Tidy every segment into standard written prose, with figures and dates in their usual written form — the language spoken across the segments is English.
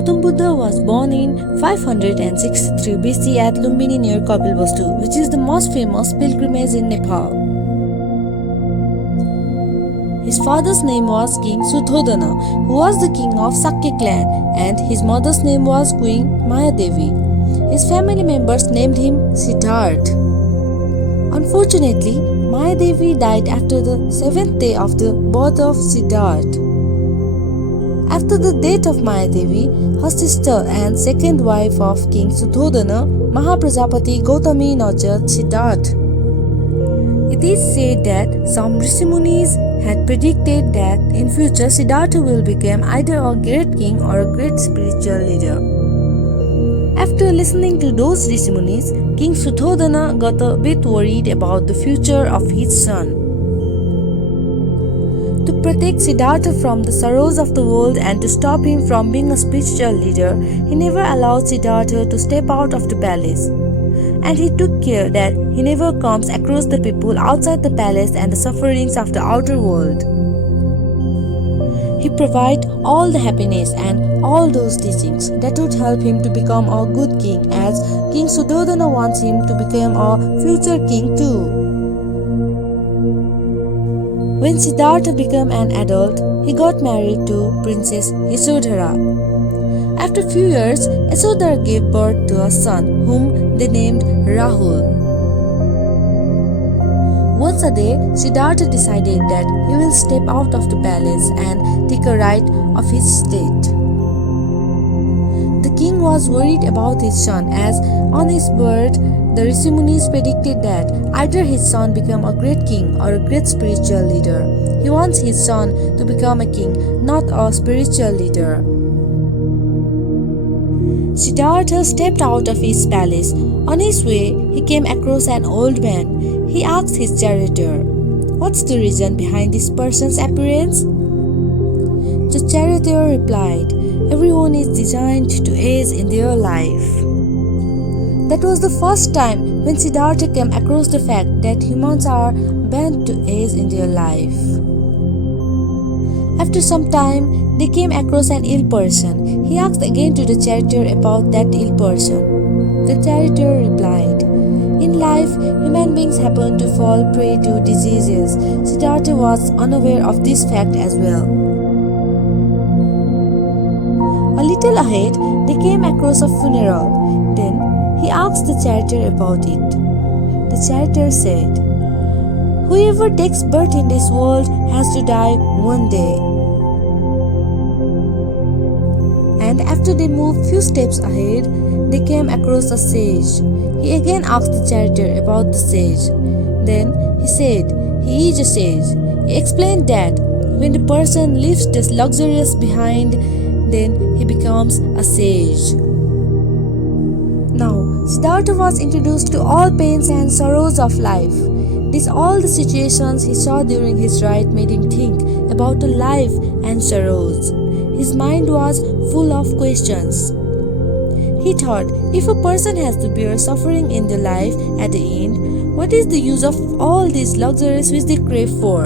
Gautam Buddha was born in 563 BC at Lumbini near Kapilvastu, which is the most famous pilgrimage in Nepal. His father's name was King Sudhodana, who was the king of Sakya clan, and his mother's name was Queen Mayadevi. His family members named him Siddhartha. Unfortunately, Mayadevi died after the 7th day of the birth of Siddhartha. After the death of Mayadevi, her sister and second wife of King Sudhodana, Mahaprajapati Gautami nurtured Siddhartha. It is said that some Rishis had predicted that in future Siddhartha will become either a great king or a great spiritual leader. After listening to those Rishis, King Sudhodana got a bit worried about the future of his son. To protect Siddhartha from the sorrows of the world and to stop him from being a spiritual leader, he never allowed Siddhartha to step out of the palace. And he took care that he never comes across the people outside the palace and the sufferings of the outer world. He provided all the happiness and all those teachings that would help him to become a good king, as King Sudhodana wants him to become a future king too. When Siddhartha became an adult, he got married to Princess Yasodhara. After a few years, Yasodhara gave birth to a son whom they named Rahul. Once a day, Siddhartha decided that he will step out of the palace and take a ride of his state. The king was worried about his son, as on his birth, the Rishis predicted that either his son become a great king or a great spiritual leader. He wants his son to become a king, not a spiritual leader. Siddhartha stepped out of his palace. On his way, he came across an old man. He asked his charioteer, "What's the reason behind this person's appearance?" The charioteer replied, "Everyone is designed to age in their life." That was the first time when Siddhartha came across the fact that humans are bound to age in their life. After some time, they came across an ill person. He asked again to the charioteer about that ill person. The charioteer replied, "In life, human beings happen to fall prey to diseases." Siddhartha was unaware of this fact as well. A little ahead, they came across a funeral. Then, he asked the charioteer about it. The charioteer said, "Whoever takes birth in this world has to die one day." And after they moved few steps ahead, they came across a sage. He again asked the charioteer about the sage. Then he said, "He is a sage." He explained that when the person leaves the luxurious behind, then he becomes a sage. Now, Siddhartha was introduced to all pains and sorrows of life. All the situations he saw during his ride made him think about the life and sorrows. His mind was full of questions. He thought, if a person has to bear suffering in their life at the end, what is the use of all these luxuries which they crave for?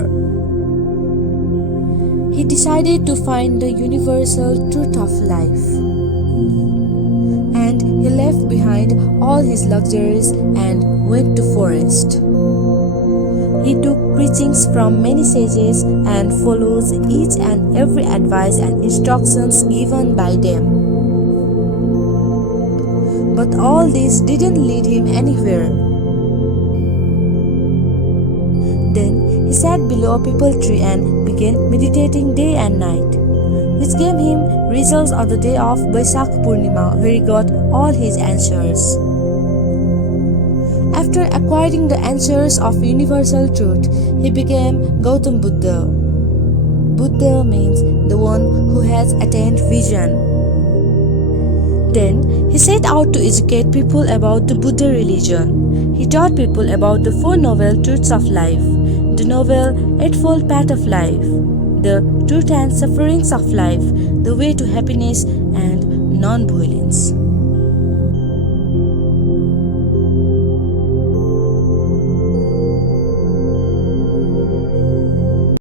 He decided to find the universal truth of life. And he left behind all his luxuries and went to forest. He took preachings from many sages and follows each and every advice and instructions given by them. But all this didn't lead him anywhere. Then he sat below a peepal tree and began meditating day and night, which gave him results on the day of Vaisakh Purnima, where he got all his answers. After acquiring the answers of universal truth, he became Gautam Buddha. Buddha means the one who has attained vision. Then he set out to educate people about the Buddha religion. He taught people about the Four Noble Truths of life, the Noble Eightfold Path of life, the truth and sufferings of life, the way to happiness, and non-violence.